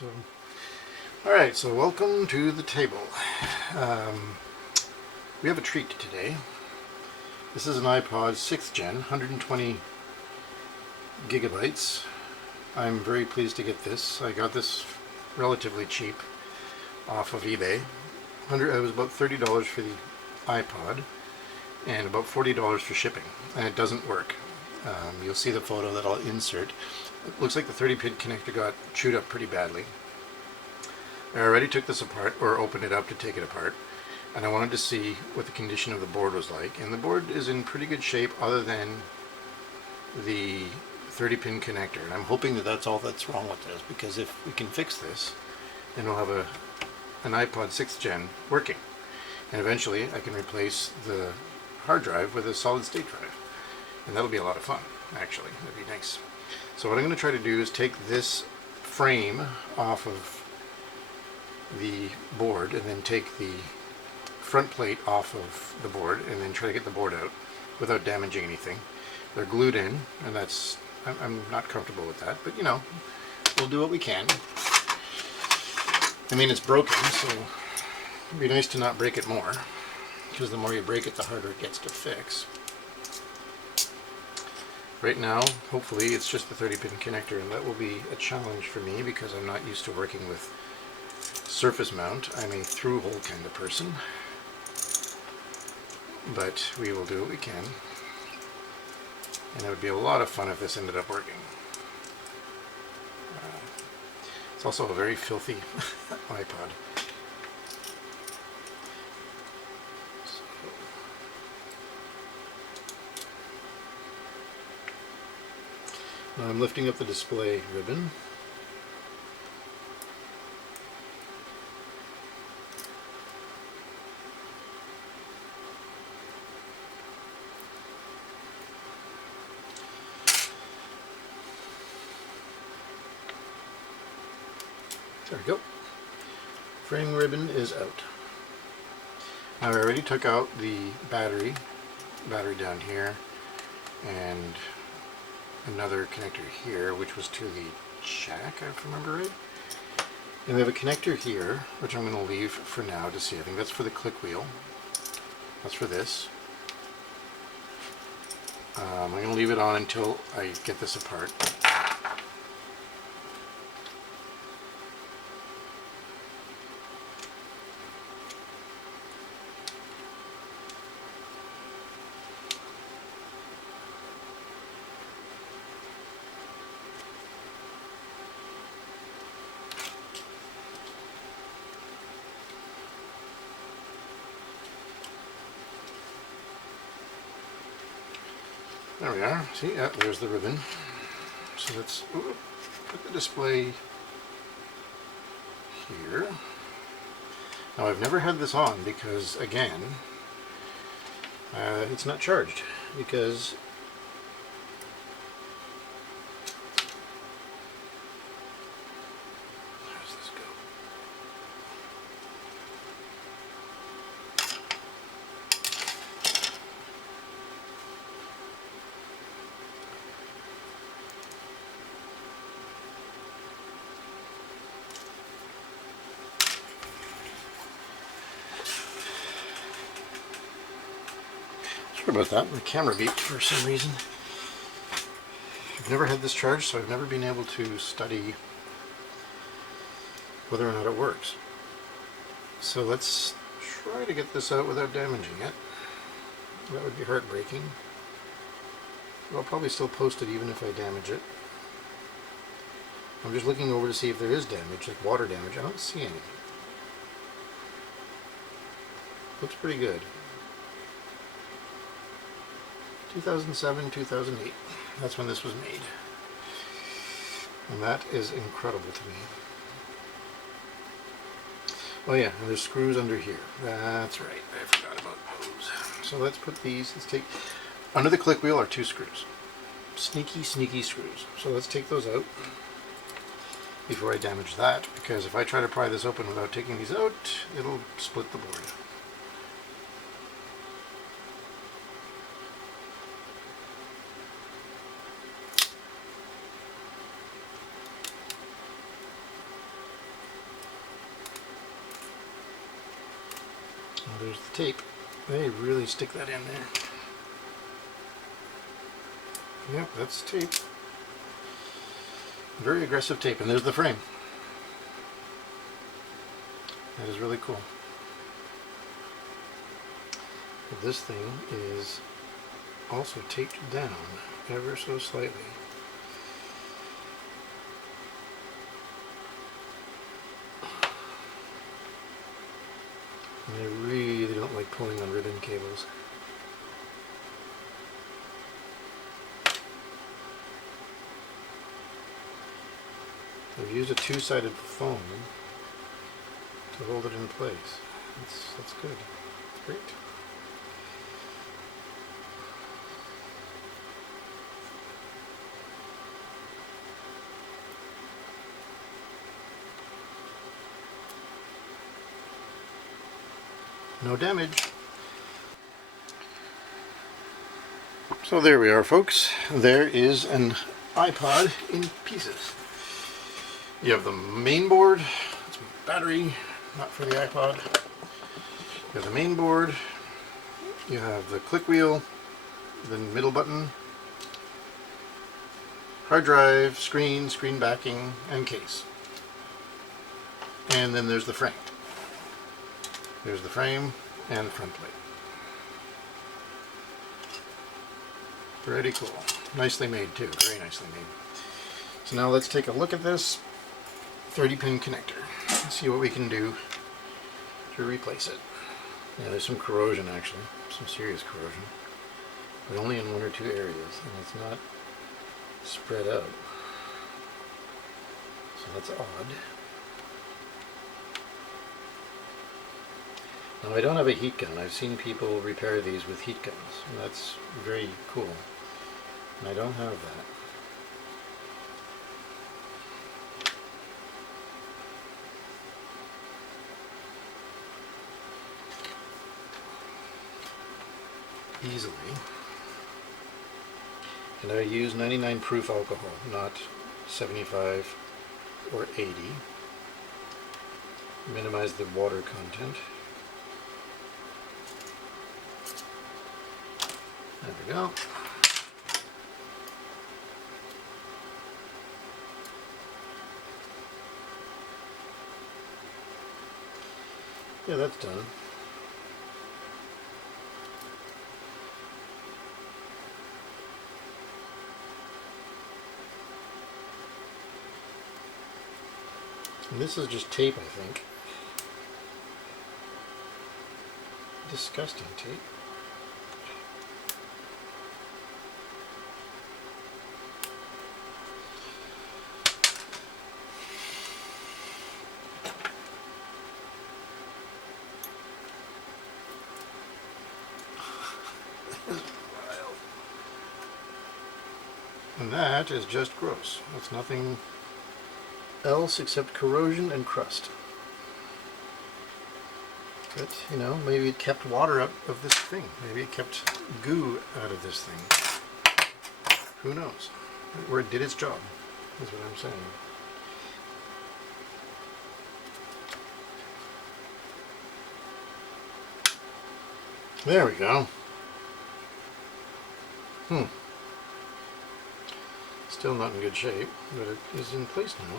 So, alright, so welcome to the table. We have a treat today. This is an iPod 6th gen, 120 gigabytes. I'm very pleased to get this. I got this relatively cheap off of eBay. It was about $30 for the iPod and about $40 for shipping, and it doesn't work. You'll see the photo that I'll insert. It looks like the 30-pin connector got chewed up pretty badly. I already took this apart, or opened it up to take it apart, and I wanted to see what the condition of the board was like. And the board is in pretty good shape other than the 30-pin connector. And I'm hoping that that's all that's wrong with this, because if we can fix this, then we'll have an iPod 6th gen working. And eventually I can replace the hard drive with a solid state drive. And that'll be a lot of fun, actually. That'd be nice. So what I'm going to try to do is take this frame off of the board and then take the front plate off of the board and then try to get the board out without damaging anything. They're glued in, and I'm not comfortable with that, but you know, we'll do what we can. I mean, it's broken, so it'd be nice to not break it more, because the more you break it, the harder it gets to fix. Right now, hopefully, it's just the 30-pin connector, and that will be a challenge for me because I'm not used to working with surface mount. I'm a through-hole kind of person, but we will do what we can, and it would be a lot of fun if this ended up working. It's also a very filthy iPod. Now I'm lifting up the display ribbon. There we go. Frame ribbon is out. Now I already took out the battery down here, and another connector here, which was to the jack, if I remember right. And we have a connector here, which I'm going to leave for now to see. I think that's for the click wheel. That's for this. I'm going to leave it on until I get this apart. There we are. See, yeah, there's the ribbon. So let's put the display here. Now I've never had this on because, again, it's not charged, because how does this go? Sorry about that, my camera beeped for some reason. I've never had this charged, so I've never been able to study whether or not it works. So let's try to get this out without damaging it. That would be heartbreaking. I'll probably still post it even if I damage it. I'm just looking over to see if there is damage, like water damage. I don't see any. Looks pretty good. 2007, 2008. That's when this was made. And that is incredible to me. Oh yeah, and there's screws under here. That's right, I forgot about those. So let's put these, under the click wheel are 2 screws. Sneaky, sneaky screws. So let's take those out before I damage that, because if I try to pry this open without taking these out, it'll split the board. there's the tape. They really stick that in there. Yep, that's tape. Very aggressive tape, and there's the frame. That is really cool. This thing is also taped down ever so slightly. And I really don't like pulling on ribbon cables. I've used a two-sided foam to hold it in place. That's good. That's great. No damage. So there we are, folks. There is an iPod in pieces. You have the main board. It's battery, not for the iPod. You have the main board. You have the click wheel, the middle button, hard drive, screen backing, and case. And then there's the frame. There's the frame and the front plate. Pretty cool. Nicely made too, very nicely made. So now let's take a look at this 30-pin connector and see what we can do to replace it. Yeah, there's some corrosion actually, some serious corrosion, but only in one or two areas, and it's not spread out. So that's odd. Now I don't have a heat gun. I've seen people repair these with heat guns, and that's very cool. And I don't have that. Easily. And I use 99 proof alcohol, not 75 or 80. Minimize the water content. There we go. Yeah, that's done. And this is just tape, I think. Disgusting tape. And that is just gross. That's nothing else except corrosion and crust. But, you know, maybe it kept water out of this thing. Maybe it kept goo out of this thing. Who knows? Or it did its job, is what I'm saying. There we go. Still not in good shape, but it is in place now.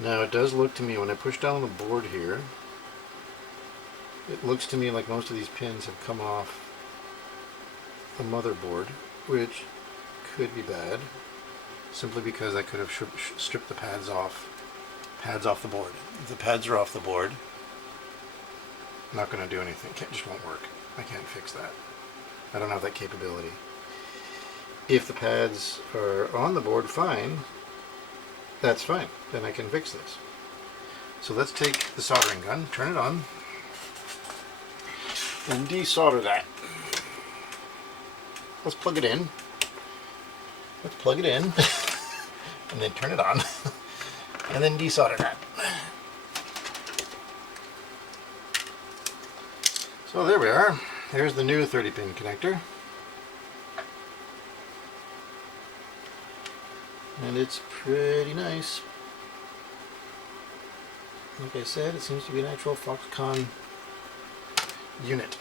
Now it does look to me, when I push down on the board here, it looks to me like most of these pins have come off the motherboard, which could be bad, simply because I could have stripped the pads off the board. If the pads are off the board, I'm not going to do anything. It just won't work. I can't fix that. I don't have that capability. If the pads are on the board, fine. That's fine. Then I can fix this. So let's take the soldering gun, turn it on, and desolder that. Let's plug it in. Let's plug it in, and then turn it on, and then desolder that. So there we are. There's the new 30-pin connector. And it's pretty nice. Like I said, it seems to be an actual Foxconn unit.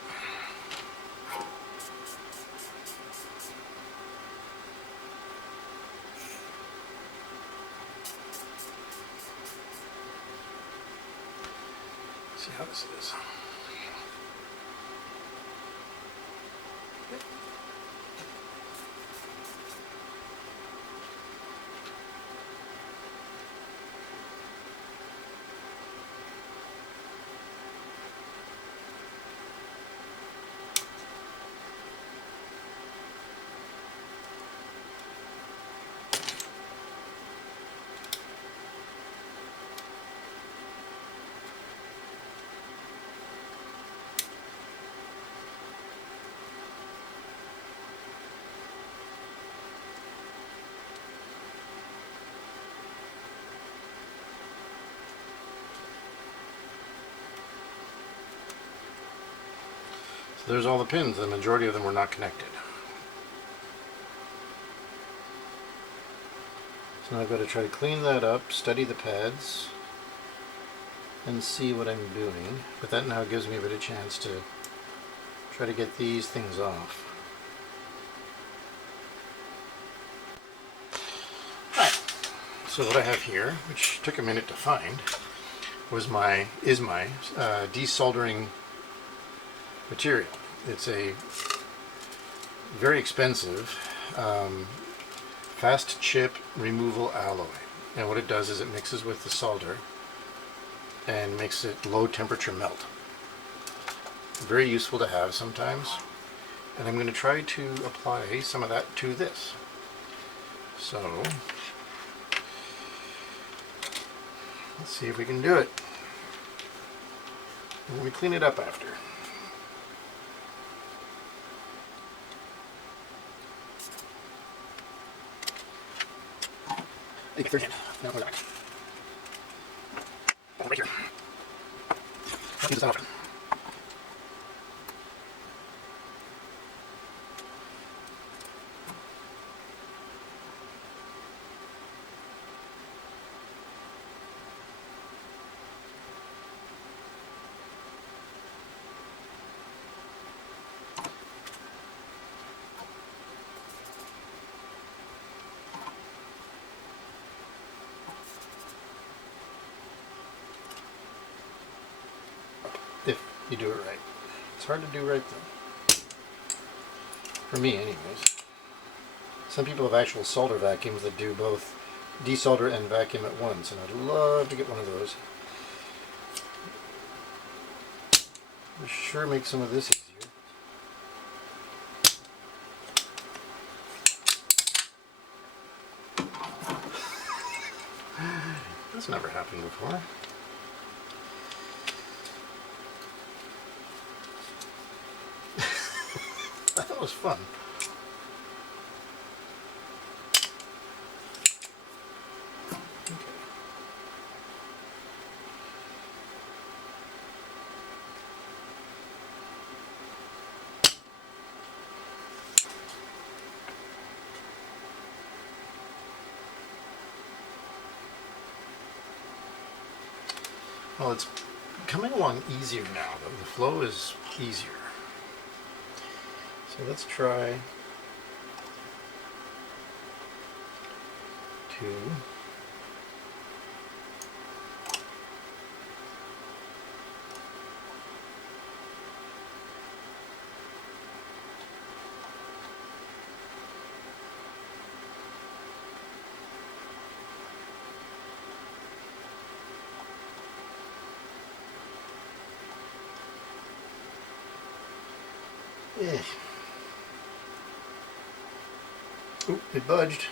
Let's see how this is. So there's all the pins. The majority of them were not connected. So now I've got to try to clean that up, study the pads, and see what I'm doing. But that now gives me a bit of chance to try to get these things off. Right. So what I have here, which took a minute to find, is my desoldering material. It's a very expensive fast chip removal alloy, and what it does is it mixes with the solder and makes it low temperature melt. Very useful to have sometimes, and I'm going to try to apply some of that to this. So let's see if we can do it. And we clean it up after. Third hand. Now we're back. Oh, right here. Don't use that often. If you do it right. It's hard to do right though. For me anyways. Some people have actual solder vacuums that do both desolder and vacuum at once, and I'd love to get one of those. It sure makes some of this easier. That's never happened before. That was fun. Okay. Well, it's coming along easier now, though. The flow is easier. So let's try to Oop, it budged.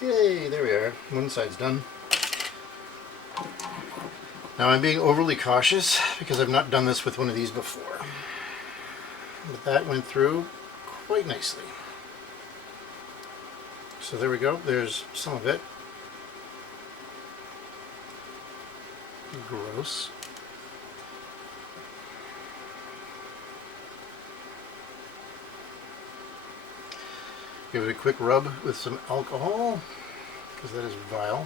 Yay, there we are. One side's done. Now I'm being overly cautious because I've not done this with one of these before. But that went through quite nicely. So there we go. There's some of it. Gross. give it a quick rub with some alcohol, because that is vile.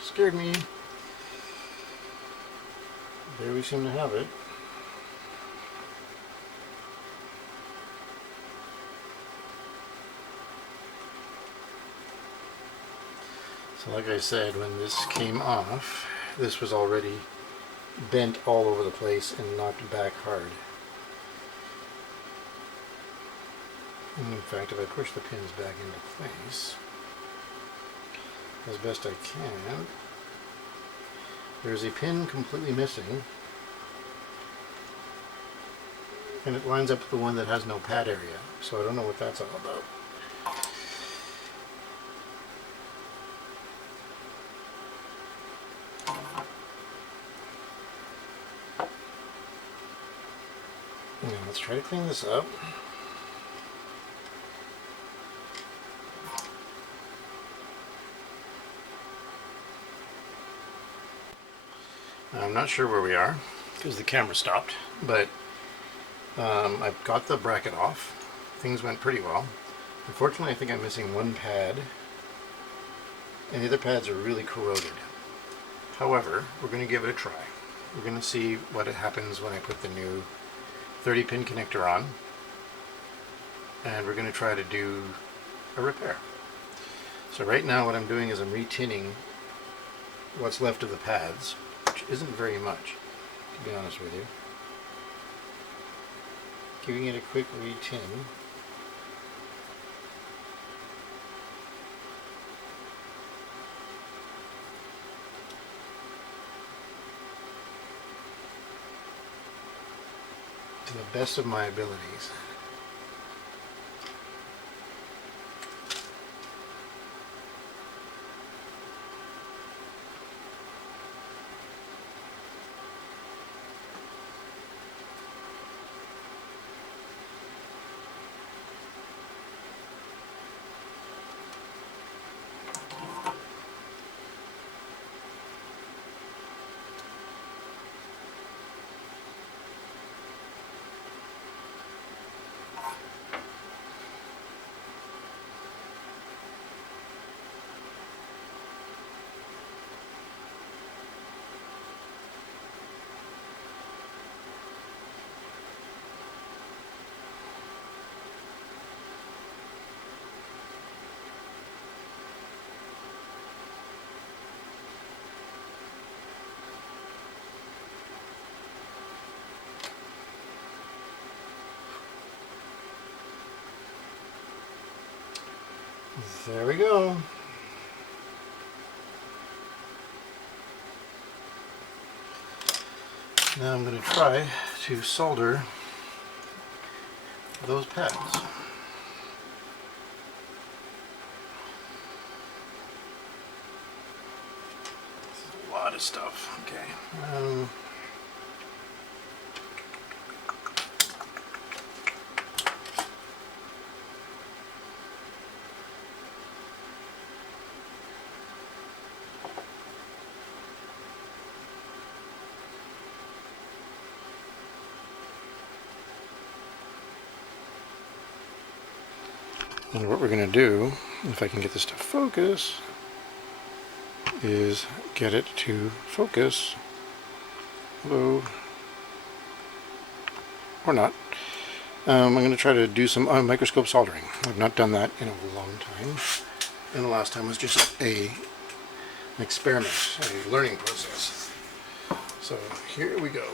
Scared me. There we seem to have it. So like I said, when this came off, this was already bent all over the place and knocked back hard. And in fact, if I push the pins back into place as best I can, there's a pin completely missing, and it lines up with the one that has no pad area, so I don't know what that's all about. Now let's try to clean this up. I'm not sure where we are because the camera stopped, but I've got the bracket off. Things went pretty well. Unfortunately, I think I'm missing one pad, and the other pads are really corroded. However, we're going to give it a try. We're going to see what happens when I put the new 30-pin connector on, and we're going to try to do a repair. So right now what I'm doing is I'm retinning what's left of the pads, which isn't very much, to be honest with you. Giving it a quick retin. To the best of my abilities. There we go. Now I'm going to try to solder those pads. This is a lot of stuff. Okay. And what we're going to do, if I can get this to focus, is get it to focus. Hello. Or not. I'm going to try to do some microscope soldering. I've not done that in a long time. And the last time was just an experiment, a learning process. So here we go.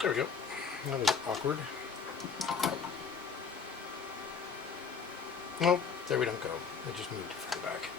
There we go. That was awkward. Nope, there we don't go. I just moved it further back.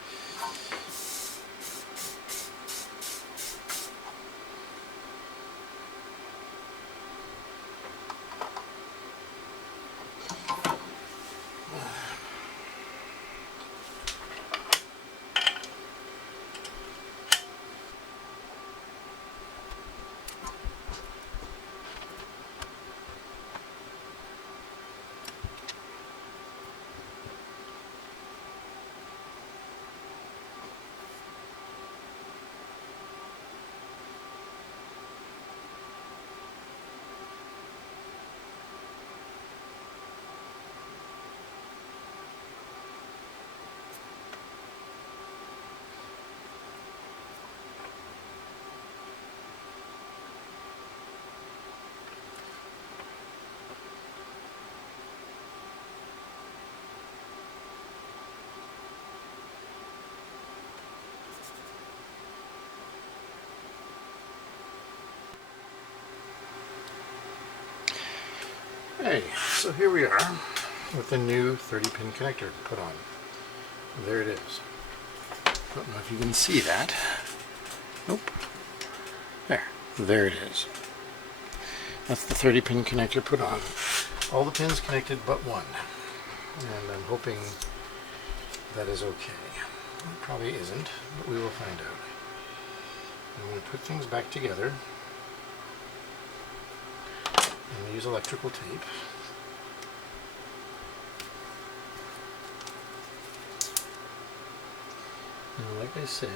Hey, so here we are with the new 30-pin connector put on. There it is. Don't know if you can see that. Nope. There it is. That's the 30-pin connector put on. All the pins connected but one. And I'm hoping that is okay. It probably isn't, but we will find out. I'm going to put things back together. I'm going to use electrical tape. And like I said,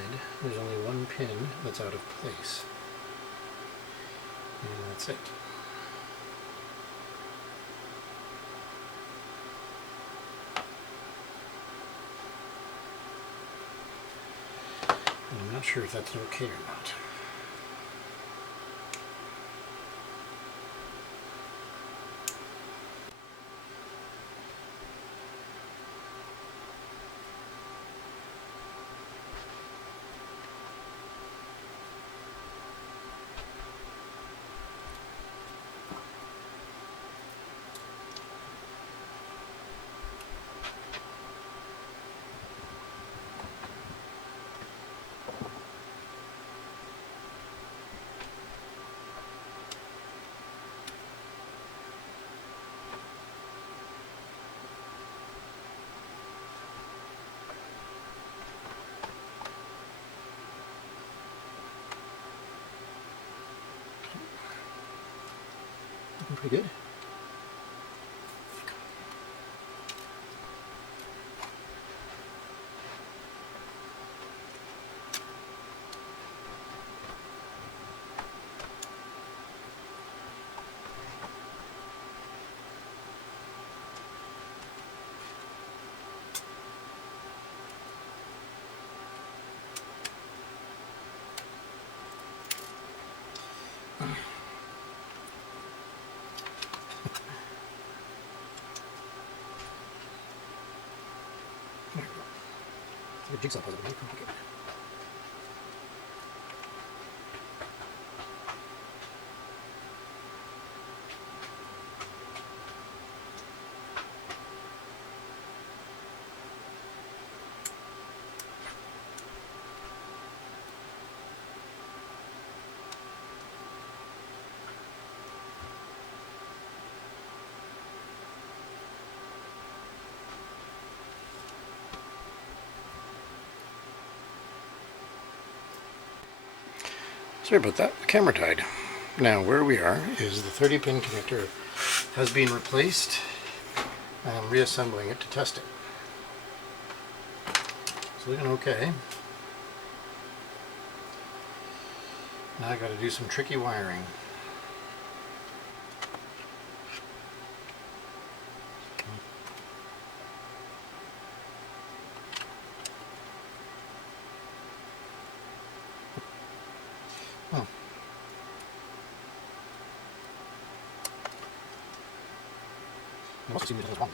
there's only one pin that's out of place. And that's it. And I'm not sure if that's okay or not. Looking pretty good. There we go. It's like a jigsaw puzzle, very complicated. Sorry about that, the camera died. Now where we are is the 30-pin connector has been replaced, and I'm reassembling it to test it. It's looking okay. Now I got to do some tricky wiring. Oh. It must seem it has wrong.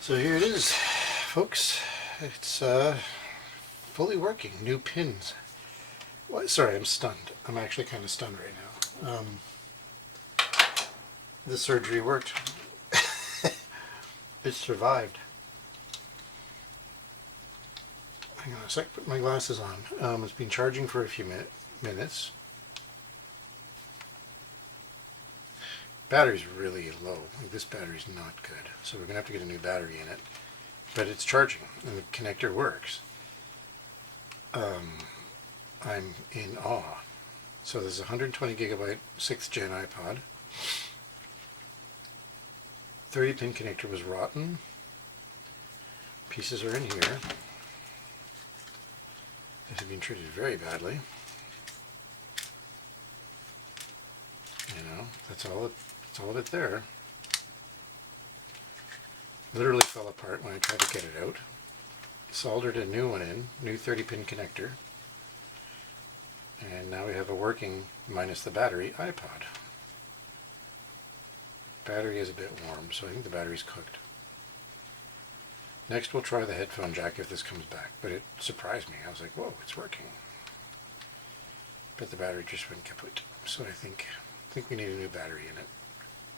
So here it is, folks. It's fully working. New pins. Well, sorry, I'm stunned. I'm actually kind of stunned right now. The surgery worked. It survived. Hang on a sec, put my glasses on. It's been charging for a few minutes. Battery's really low. Like, this battery's not good, so we're gonna have to get a new battery in it. But it's charging, and the connector works. I'm in awe. So there's a 120 gigabyte 6th gen iPod. 30 pin connector was rotten. Pieces are in here. This has been treated very badly. You know, that's all of it there. Literally fell apart when I tried to get it out. Soldered a new one in, new 30 pin connector. And now we have a working, minus the battery, iPod. Battery is a bit warm, so I think the battery's cooked. Next we'll try the headphone jack if this comes back, but it surprised me. I was like, whoa, it's working. But the battery just went kaput, so I think we need a new battery in it.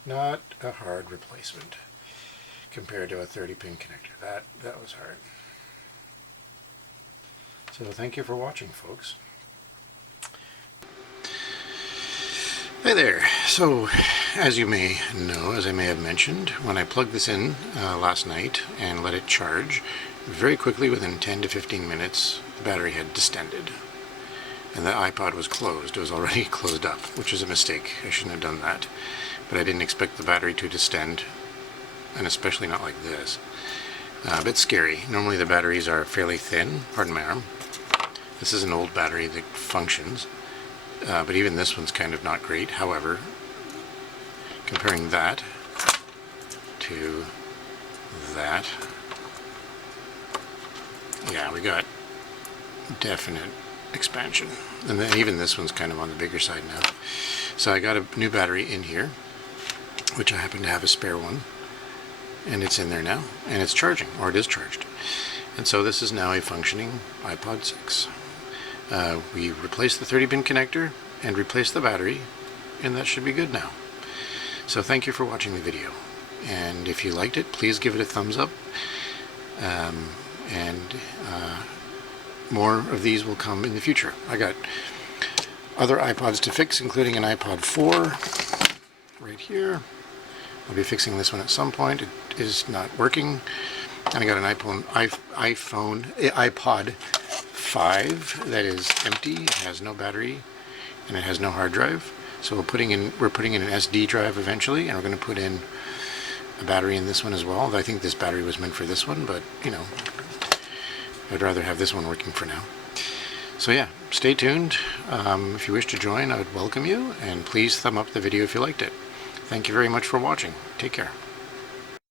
Not a hard replacement compared to a 30 pin connector. That was hard. So thank you for watching, folks. Hey there. So, as you may know, as I may have mentioned, when I plugged this in last night and let it charge, very quickly, within 10 to 15 minutes, the battery had distended. And the iPod was closed. It was already closed up, which is a mistake. I shouldn't have done that. But I didn't expect the battery to distend, and especially not like this. A bit scary. Normally the batteries are fairly thin. Pardon my arm. This is an old battery that functions. But even this one's kind of not great. However, comparing that to that, yeah, we got definite expansion. And then even this one's kind of on the bigger side now. So I got a new battery in here, which I happen to have a spare one, and it's in there now, and it's charging, or it is charged. And so this is now a functioning iPod 6. We replaced the 30 pin connector and replaced the battery, and that should be good now. So thank you for watching the video, and if you liked it, please give it a thumbs up, and more of these will come in the future. I got other iPods to fix, including an iPod 4 right here. I'll be fixing this one at some point. It is not working. And I got an iPod 5 that is empty. It has no battery and it has no hard drive. So we're putting in an SD drive eventually, and we're going to put in a battery in this one as well. I think this battery was meant for this one, but you know, I'd rather have this one working for now. So yeah, stay tuned. If you wish to join, I would welcome you, and please thumb up the video if you liked it. Thank you very much for watching. Take care.